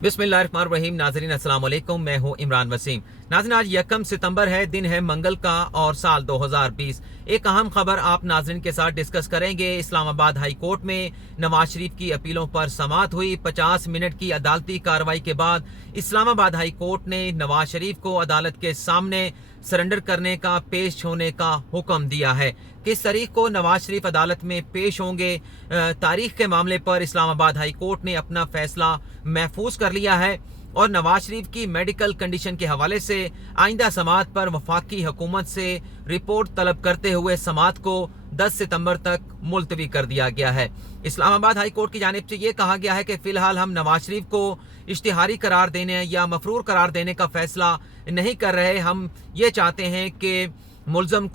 बिस्मिल्लाहिर्रहमानिर्रहीम। नाज़रीन अस्सलाम वालेकुम, मैं हूं इमरान वसीम। नाज़रीन, आज 1 सितंबर है, दिन है मंगल का और साल 2020। एक अहम खबर आप नाज़रीन के साथ डिस्कस करेंगे। इस्लामाबाद हाई कोर्ट में नवाज शरीफ की अपीलों पर समाअत हुई। 50 मिनट की अदालती कार्रवाई के बाद इस्लामाबाद हाई कोर्ट ने नवाज शरीफ को अदालत के सामने सरेंडर करने का, पेश होने का हुक्म दिया है। किस तारीख को नवाज शरीफ अदालत में पेश होंगे, तारीख के मामले पर इस्लामाबाद हाई कोर्ट ने अपना फैसला महफूज कर लिया है और नवाज शरीफ की मेडिकल कंडीशन के हवाले से आइंदा समाअत पर वफाकी हुकूमत से रिपोर्ट तलब करते हुए समाअत को 10 सितंबर तक मुलतवी कर दिया गया है। इस्लामाबाद हाई कोर्ट की जानिब से ये कहा गया है कि फिलहाल हम नवाज शरीफ को इश्तिहारी करार देने या मफरूर करार देने का फैसला नहीं कर रहे। हम ये चाहते हैं कि मुजरम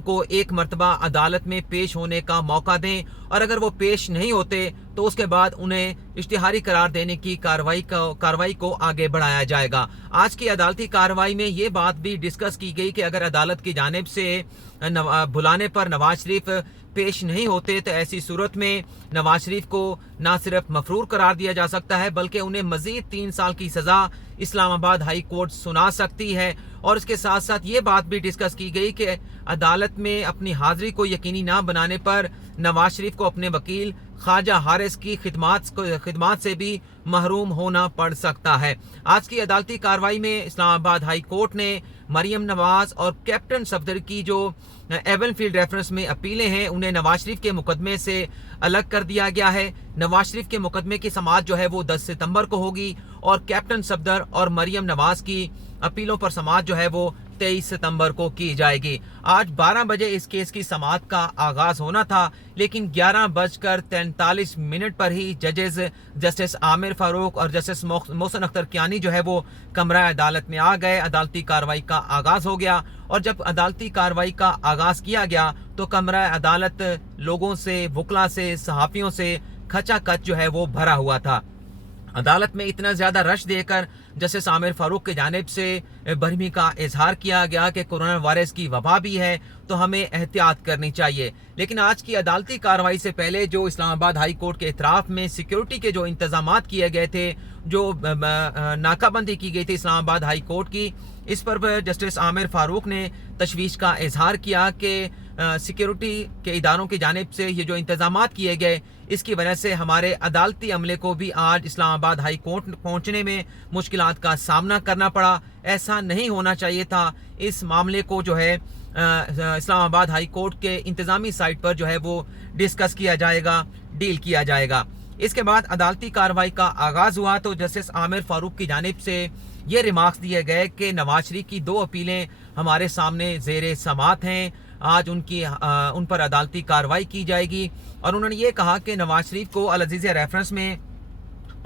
को एक मरतबा अदालत में पेश होने का मौका दें और अगर वो पेश नहीं होते तो उसके बाद उन्हें इश्तिहारी करार देने की कार्रवाई को आगे बढ़ाया जाएगा। आज की अदालती कार्रवाई में ये बात भी डिस्कस की गई कि अगर अदालत की जानिब से बुलाने पर नवाज शरीफ पेश नहीं होते तो ऐसी सूरत में नवाज शरीफ को न सिर्फ मफरूर करार दिया जा सकता है बल्कि उन्हें मजीद 3 साल की सजा इस्लामाबाद हाई कोर्ट सुना सकती है। और इसके साथ साथ ये बात भी डिस्कस की गई कि अदालत में अपनी हाजिरी को यकीनी ना बनाने पर नवाज शरीफ को अपने वकील ख्वाजा हारिस की खिदमात से भी महरूम होना पड़ सकता है। आज की अदालती कार्रवाई में इस्लामाबाद हाई कोर्ट ने मरियम नवाज और कैप्टन सफदर की जो एवन फील्ड रेफरेंस में अपीलें हैं उन्हें नवाज शरीफ के मुकदमे से अलग कर दिया गया है। नवाज शरीफ के मुकदमे की समाअत जो है वो 10 सितंबर को होगी और कैप्टन सफदर और मरियम नवाज की अपीलों पर समाअत जो है वो 23 सितंबर को की जाएगी। आज 12 बजे इस केस की समाअत का आगाज होना था लेकिन 11:43 पर ही जजेस जस्टिस आमिर फारूक और जस्टिस मोहसिन अख्तर कियानी जो है वो कमरा अदालत में आ गए। अदालती कार्रवाई का आगाज हो गया और जब अदालती कार्रवाई का आगाज किया गया तो कमरा अदालत लोगों से, वकला से, सहाफियों से खचाखच जो है वो भरा हुआ था। अदालत में इतना ज्यादा रश देकर जस्टिस आमिर फारूक की जानिब से बरहमी का इजहार किया गया कि कोरोना वायरस की वबा भी है तो हमें एहतियात करनी चाहिए। लेकिन आज की अदालती कार्रवाई से पहले जो इस्लामाबाद हाई कोर्ट के इतराफ में सिक्योरिटी के जो इंतजामात किए गए थे, जो नाकाबंदी की गई थी इस्लामाबाद हाई कोर्ट की, इस पर जस्टिस आमिर फारूक ने तशवीश का इजहार किया कि सिक्योरिटी के इदारों की जानिब से ये जो इंतजामात किए गए इसकी वजह से हमारे अदालती अमले को भी आज इस्लामाबाद हाई कोर्ट पहुंचने में मुश्किलात का सामना करना पड़ा। ऐसा नहीं होना चाहिए था। इस मामले को जो है इस्लामाबाद हाई कोर्ट के इंतजामी साइट पर जो है वो डिस्कस किया जाएगा, डील किया जाएगा। इसके बाद अदालती कार्रवाई का आगाज हुआ तो जस्टिस आमिर फारूक की जानिब से ये रिमार्क्स दिए गए कि नवाज शरीफ की 2 अपीलें हमारे सामने ज़ेरे समाअत हैं। आज उन पर अदालती कार्रवाई की जाएगी और उन्होंने ये कहा कि नवाज शरीफ को अल अजीज़िया रेफरेंस में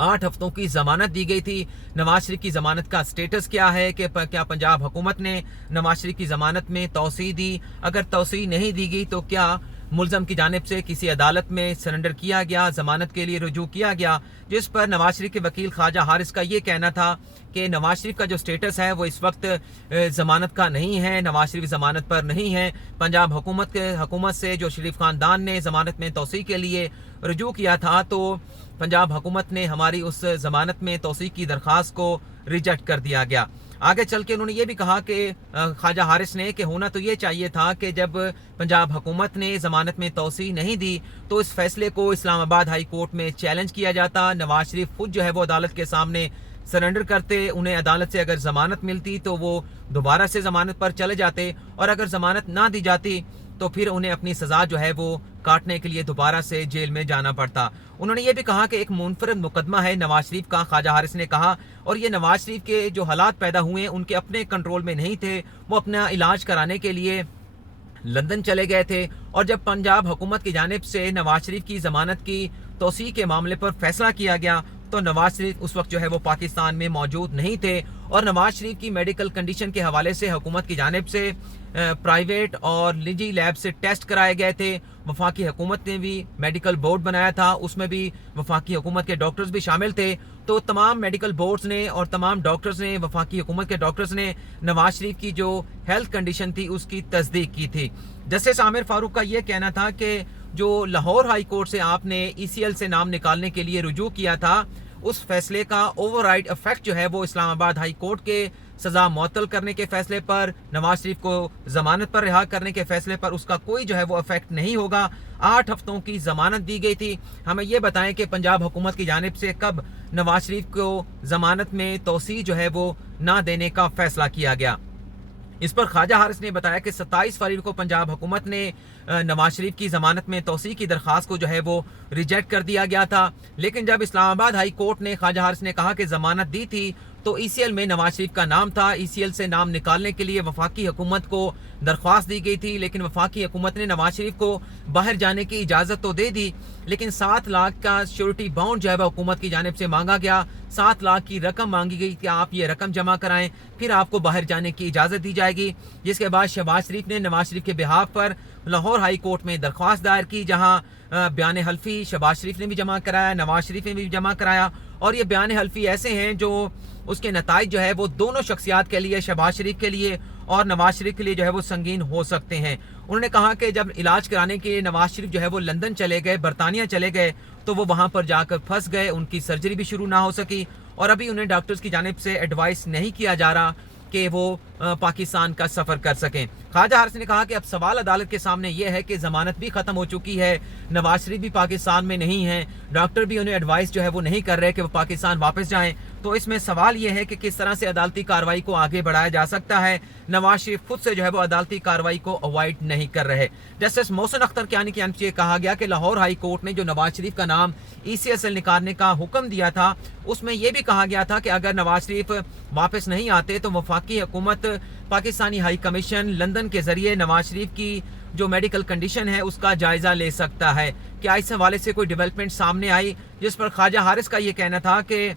8 हफ्तों की जमानत दी गई थी। नवाज शरीफ की जमानत का स्टेटस क्या है कि क्या पंजाब हुकूमत ने नवाज शरीफ की जमानत में तौसीह दी, अगर तौसीह नहीं दी गई तो क्या मुलजम की जानिब से किसी अदालत में सरेंडर किया गया, जमानत के लिए रुजू किया गया, जिस पर नवाज शरीफ के वकील ख्वाजा हारिस का ये कहना था कि नवाज शरीफ का जो स्टेटस है वो इस वक्त जमानत का नहीं है, नवाज शरीफ जमानत पर नहीं है। पंजाब हुकूमत से जो शरीफ खानदान ने जमानत में तौसीह के लिए रुजू किया था तो पंजाब हुकूमत ने हमारी उस जमानत में तौसीह की दरख्वास्त को रिजेक्ट कर दिया गया। आगे चल के उन्होंने ये भी कहा कि ख्वाजा हारिस ने कि होना तो ये चाहिए था कि जब पंजाब हुकूमत ने जमानत में तौसीह नहीं दी तो इस फैसले को इस्लामाबाद हाई कोर्ट में चैलेंज किया जाता। नवाज शरीफ खुद जो है वो अदालत के सामने सरेंडर करते, उन्हें अदालत से अगर जमानत मिलती तो वो दोबारा से जमानत पर चले जाते और अगर जमानत ना दी जाती तो फिर उन्हें अपनी सजा जो है वो काटने के लिए दोबारा से जेल में जाना पड़ता। उन्होंने ये भी कहा कि एक मुनफरद मुकदमा है नवाज शरीफ का, ख्वाजा हारिस ने कहा, और ये नवाज शरीफ के जो हालात पैदा हुए उनके अपने कंट्रोल में नहीं थे। वो अपना इलाज कराने के लिए लंदन चले गए थे और जब पंजाब हुकूमत की जानिब से नवाज शरीफ की जमानत की तौसीह के मामले पर फैसला किया गया तो नवाज शरीफ उस वक्त जो है वो पाकिस्तान में मौजूद नहीं थे और नवाज शरीफ की मेडिकल कंडीशन के हवाले से हुकूमत की जानिब से प्राइवेट और निजी लैब से टेस्ट कराए गए थे। वफाकी हुकूमत ने भी मेडिकल बोर्ड बनाया था, उसमें भी वफाकी हुकूमत के डॉक्टर्स भी शामिल थे। तो तमाम मेडिकल बोर्ड्स ने और तमाम डॉक्टर्स ने, वफाकी हुकूमत के डॉक्टर्स ने नवाज शरीफ की जो हेल्थ कंडीशन थी उसकी तस्दीक की थी। जस्टिस आमिर फारूक का ये कहना था कि जो लाहौर हाई कोर्ट से आपने ECL से नाम निकालने के लिए रुजू किया था उस फैसले का ओवरराइड इफेक्ट जो है वो इस्लामाबाद हाई कोर्ट के सज़ा मुअत्तल करने के फैसले पर, नवाज शरीफ को ज़मानत पर रिहा करने के फैसले पर उसका कोई जो है वो इफेक्ट नहीं होगा। 8 हफ्तों की ज़मानत दी गई थी। हमें ये बताएं कि पंजाब हुकूमत की जानिब से कब नवाज शरीफ को ज़मानत में तोसी जो है वो ना देने का फैसला किया गया। इस पर ख्वाजा हारिस ने बताया कि 27 फरवरी को पंजाब हुकूमत ने नवाज शरीफ की ज़मानत में तोसी की दरख्वास्त को जो है वो रिजेक्ट कर दिया गया था। लेकिन जब इस्लामाबाद हाई कोर्ट ने, ख्वाजा हारिस ने कहा कि ज़मानत दी थी तो ECL में नवाज शरीफ का नाम था। ECL से नाम निकालने के लिए वफाकी हुकूमत को दरख्वास्त दी गई थी, लेकिन वफाकी हुकूमत ने नवाज शरीफ को बाहर जाने की इजाज़त तो दे दी, लेकिन 7 लाख का श्योरिटी बाउंड जो है हुकूमत की जानिब से मांगा गया। 7 लाख की रकम मांगी गई कि आप ये रकम जमा कराएं, फिर आपको बाहर जाने की इजाज़त दी जाएगी। जिसके बाद शहबाज शरीफ ने नवाज शरीफ के बिहाफ पर लाहौर हाई कोर्ट में दरख्वास्त दायर की, जहाँ बयान हल्फी शहबाज शरीफ ने भी जमा कराया, नवाज शरीफ ने भी जमा कराया। और ये बयान हल्फी ऐसे हैं जो उसके नताइज जो है वो दोनों शख्सियात के लिए, शहबाज शरीफ के लिए और नवाज शरीफ के लिए जो है वो संगीन हो सकते हैं। उन्होंने कहा कि जब इलाज कराने के लिए नवाज शरीफ जो है वो लंदन चले गए, बरतानिया चले गए, तो वो वहाँ पर जाकर फंस गए, उनकी सर्जरी भी शुरू ना हो सकी और अभी उन्हें डॉक्टर्स की जानिब से एडवाइस नहीं किया जा रहा कि वो पाकिस्तान का सफ़र कर सकें। ख्वाजा हारिस ने कहा कि अब सवाल अदालत के सामने यह है कि ज़मानत भी ख़त्म हो चुकी है, नवाज शरीफ भी पाकिस्तान में नहीं है, डॉक्टर भी उन्हें एडवाइस जो है वो नहीं कर रहे कि वो पाकिस्तान वापस जाएं। तो इसमें सवाल यह है कि किस तरह से अदालती कार्रवाई को आगे बढ़ाया जा सकता है। नवाज शरीफ खुद से जो है वो अदालती कार्रवाई को अवॉइड नहीं कर रहे। जस्टिस मोहसिन अख्तर कियानी की जानिब से कहा गया कि लाहौर हाई कोर्ट ने जो नवाज शरीफ का नाम ECL से निकालने का हुक्म दिया था, उसमें यह भी कहा गया था कि अगर नवाज शरीफ वापस नहीं आते तो वफाकी हुकूमत पाकिस्तानी हाई कमीशन लंदन के जरिए नवाज शरीफ की जो मेडिकल कंडीशन है उसका जायजा ले सकता है। क्या इस हवाले से कोई डेवलपमेंट सामने आई? जिस पर ख्वाजा हारिस का ये कहना था कि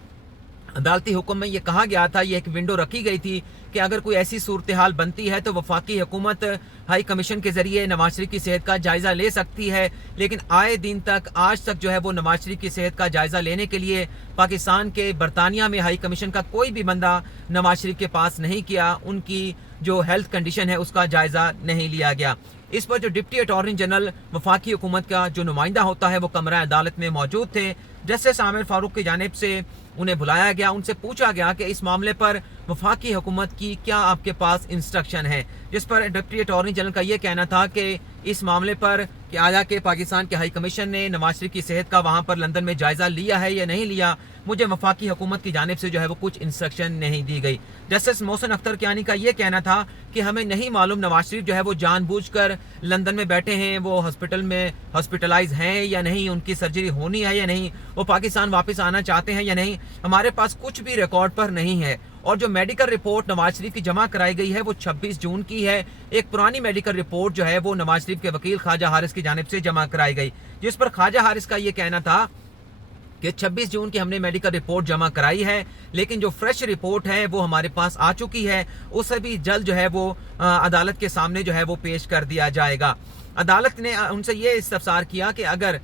अदालती हुक्म में ये कहा गया था, ये एक विंडो रखी गई थी कि अगर कोई ऐसी सूरत हाल बनती है तो वफाकी हुकूमत हाई कमीशन के जरिए नवाज शरीफ की सेहत का जायजा ले सकती है। लेकिन आए दिन तक आज तक जो है वो नवाज शरीफ की सेहत का जायजा लेने के लिए पाकिस्तान के बरतानिया में हाई कमीशन का कोई भी बंदा नवाज शरीफ के पास नहीं किया, उनकी जो हेल्थ कंडीशन है उसका जायजा नहीं लिया गया। इस पर जो डिप्टी अटॉर्नी जनरल वफाकी हुकूमत का जो नुमाइंदा होता है वो कमरा अदालत में मौजूद थे। जस्टिस आमिर फारूक की जानिब से उन्हें बुलाया गया, उनसे पूछा गया कि इस मामले पर वफाकी हुकूमत की क्या आपके पास इंस्ट्रक्शन है। जिस पर डिप्टी अटॉर्नी जनरल का ये कहना था कि इस मामले पर कि आया कि पाकिस्तान के हाई कमीशन ने नवाज शरीफ की सेहत का वहाँ पर लंदन में जायजा लिया है या नहीं लिया, मुझे वफाकी हुकूमत की जानिब से जो है वो कुछ इंस्ट्रक्शन नहीं दी गई। जस्टिस मोहसिन अख्तर कियानी का ये कहना था कि हमें नहीं मालूम नवाज शरीफ जो है वो जानबूझकर लंदन में बैठे हैं, वो हॉस्पिटल में हॉस्पिटलाइज हैं या नहीं, उनकी सर्जरी होनी है या नहीं, वो पाकिस्तान वापस आना चाहते हैं या नहीं, हमारे पास कुछ भी रिकॉर्ड पर नहीं है। और जो मेडिकल रिपोर्ट नवाज शरीफ की जमा कराई गई है वो 26 जून की है। एक पुरानी मेडिकल रिपोर्ट जो है वो नवाज शरीफ के वकील ख्वाजा हारिस की जानिब से जमा कराई गई, जिस पर ख्वाजा हारिस का ये कहना था कि 26 जून की हमने मेडिकल रिपोर्ट जमा कराई है, लेकिन जो फ्रेश रिपोर्ट है वो हमारे पास आ चुकी है, उससे भी जल्द जो है वो अदालत के सामने जो है वो पेश कर दिया जाएगा। अदालत ने उनसे ये इस्तफसार किया कि अगर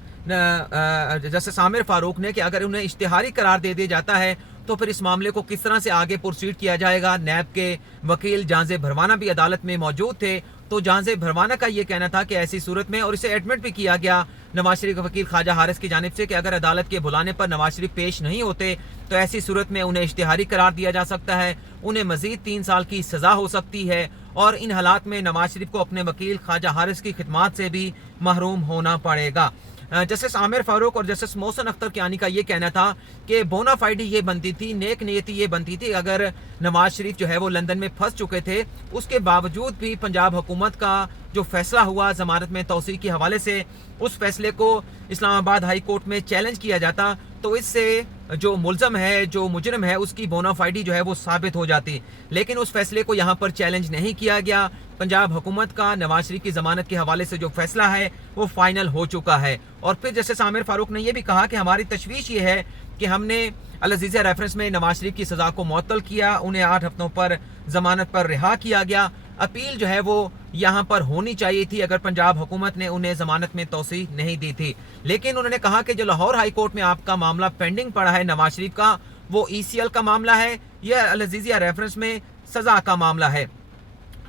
जस्टिस आमिर फारूक ने कि अगर उन्हें इश्तिहारी करार दे दिया जाता है तो फिर इस मामले को किस तरह से आगे प्रोसीड किया जाएगा। नैब के वकील जांजे भरवाना भी अदालत में मौजूद थे, तो जांजे भरवाना का ये कहना था कि ऐसी सूरत में, और इसे एडमिट भी किया गया नवाज शरीफ के वकील ख्वाजा हारिस की जानिब से, कि अगर अदालत के बुलाने पर नवाज शरीफ पेश नहीं होते तो ऐसी सूरत में उन्हें इश्तिहारी करार दिया जा सकता है, उन्हें मजीद 3 साल की सजा हो सकती है और इन हालात में नवाज शरीफ को अपने वकील ख्वाजा हारिस की खिदमात से भी महरूम होना पड़ेगा। जस्टिस आमिर फारूक और जस्टिस मोहसिन अख्तर कियानी का ये कहना था कि बोनाफाइडी ये बनती थी, नेक नियति ये बनती थी, अगर नवाज शरीफ जो है वो लंदन में फंस चुके थे उसके बावजूद भी पंजाब हुकूमत का जो फैसला हुआ ज़मानत में तौसीक के हवाले से, उस फैसले को इस्लामाबाद हाई कोर्ट में चैलेंज किया जाता तो इससे जो मुल्ज़म है, जो मुजरिम है, उसकी बोनाफाइडी जो है वो साबित हो जाती। लेकिन उस फैसले को यहाँ पर चैलेंज नहीं किया गया। पंजाब हुकूमत का नवाज शरीफ की ज़मानत के हवाले से जो फैसला है वो फाइनल हो चुका है। और फिर जस्टिस आमिर फारूक ने यह भी कहा कि हमारी तशवीश ये है कि हमने अल अज़ीज़िया रेफरेंस में नवाज शरीफ की सज़ा को मुअत्तल किया, उन्हें 8 हफ्तों पर ज़मानत पर रिहा किया गया। अपील जो है वो यहाँ पर होनी चाहिए थी अगर पंजाब हुकूमत ने उन्हें ज़मानत में तौसीह नहीं दी थी। लेकिन उन्होंने कहा कि जो लाहौर हाई कोर्ट में आपका मामला पेंडिंग पड़ा है नवाज शरीफ का, वो ECL का मामला है या अल अज़ीज़िया रेफरेंस में सज़ा का मामला है।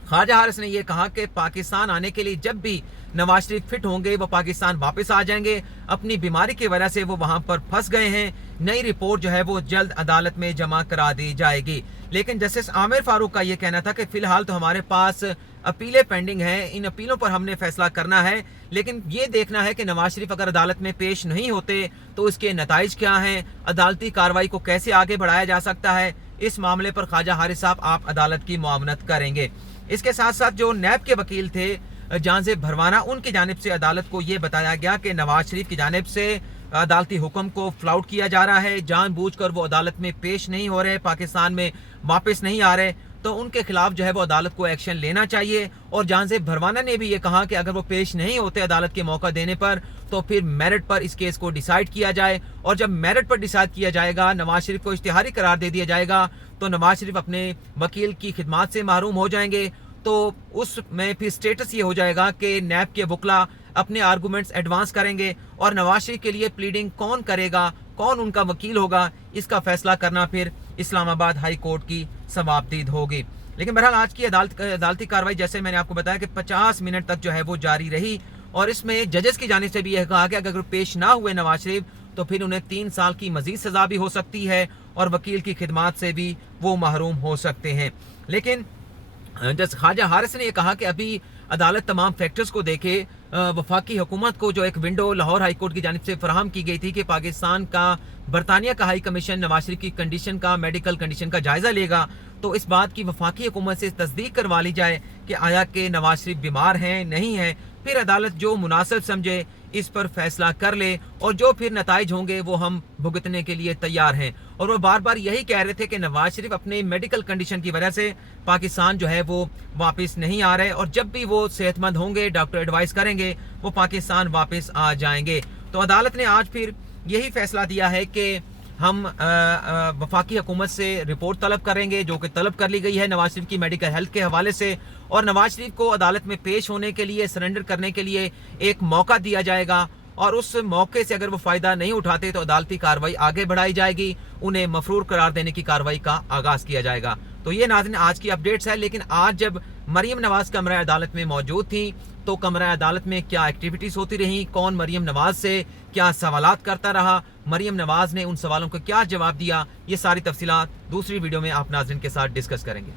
ख्वाजा हारिस ने यह कहा कि पाकिस्तान आने के लिए जब भी नवाज शरीफ फिट होंगे वो पाकिस्तान वापस आ जाएंगे, अपनी बीमारी की वजह से वो वहां पर फंस गए हैं, नई रिपोर्ट जो है वो जल्द अदालत में जमा करा दी जाएगी। लेकिन जस्टिस आमिर फारूक का ये कहना था कि फिलहाल तो हमारे पास अपीलें पेंडिंग हैं, इन अपीलों पर हमने फैसला करना है, लेकिन ये देखना है कि नवाज शरीफ अगर अदालत में पेश नहीं होते तो इसके नताइज क्या हैं, अदालती कार्रवाई को कैसे आगे बढ़ाया जा सकता है। इस मामले पर ख्वाजा हारिस साहब आप अदालत की मुआवनत करेंगे। इसके साथ साथ जो नैब के वकील थे जानजेब भरवाना, उनकी जानिब से अदालत को यह बताया गया कि नवाज शरीफ की जानिब से अदालती हुक्म को फ्लाउट किया जा रहा है, जानबूझकर वो अदालत में पेश नहीं हो रहे, पाकिस्तान में वापस नहीं आ रहे, तो उनके खिलाफ जो है वो अदालत को एक्शन लेना चाहिए। और जानजेब भरवाना ने भी ये कहा कि अगर वो पेश नहीं होते अदालत के मौका देने पर तो फिर मेरिट पर इस केस को डिसाइड किया जाए, और जब मेरिट पर डिसाइड किया जाएगा, नवाज शरीफ को इश्तिहारी करार दे दिया जाएगा, तो नवाज शरीफ अपने वकील की खिदमात से महरूम हो जाएंगे। तो उसमें फिर स्टेटस ये हो जाएगा कि नैब के वकला अपने आर्गूमेंट्स एडवांस करेंगे और नवाज शरीफ के लिए प्लीडिंग कौन करेगा, कौन उनका वकील होगा, इसका फैसला करना फिर इस्लामाबाद हाई कोर्ट की सवाबदीद होगी। लेकिन बहरहाल आज की अदालती कार्रवाई जैसे मैंने आपको बताया कि 50 मिनट तक जो है वो जारी रही, और इसमें जजेस की जानिब से भी यह कहा कि अगर पेश ना हुए नवाज शरीफ तो फिर उन्हें 3 साल की मजीद सजा भी हो सकती है और वकील की खिदमात से भी वो महरूम हो सकते हैं। लेकिन जज ख्वाजा हारिस ने यह कहा कि अभी अदालत तमाम फैक्टर्स को देखे, वफाकी हुकूमत को जो एक विंडो लाहौर हाई कोर्ट की जानिब से फराहम की गई थी कि पाकिस्तान का बरतानिया का हाई कमीशन नवाज शरीफ की कंडीशन का, मेडिकल कंडीशन का जायजा लेगा, तो इस बात की वफाकी हुकूमत से तस्दीक करवा ली जाए कि आया कि नवाज शरीफ बीमार हैं नहीं हैं, फिर अदालत जो मुनासिब समझे इस पर फैसला कर ले, और जो फिर नताइज होंगे वो हम भुगतने के लिए तैयार हैं। और वो बार बार यही कह रहे थे कि नवाज शरीफ अपने मेडिकल कंडीशन की वजह से पाकिस्तान जो है वो वापस नहीं आ रहे, और जब भी वो सेहतमंद होंगे, डॉक्टर एडवाइस करेंगे, वो पाकिस्तान वापस आ जाएंगे। तो अदालत ने आज फिर यही फैसला दिया है कि हम वफाकी हुकूमत से रिपोर्ट तलब करेंगे, जो कि तलब कर ली गई है नवाज शरीफ की मेडिकल हेल्थ के हवाले से, और नवाज शरीफ को अदालत में पेश होने के लिए, सरेंडर करने के लिए एक मौका दिया जाएगा, और उस मौके से अगर वो फ़ायदा नहीं उठाते तो अदालती कार्रवाई आगे बढ़ाई जाएगी, उन्हें मफरूर करार देने की कार्रवाई का आगाज़ किया जाएगा। तो ये नाज़रीन आज की अपडेट्स है। लेकिन आज जब मरीम नवाज कमरा अदालत में मौजूद थी तो कमरा अदालत में क्या एक्टिविटीज़ होती रही, कौन मरीम नवाज से क्या सवालात करता रहा, मरीम नवाज ने उन सवालों को क्या जवाब दिया, ये सारी तफसीलात दूसरी वीडियो में आप नाज़रीन के साथ डिस्कस करेंगे।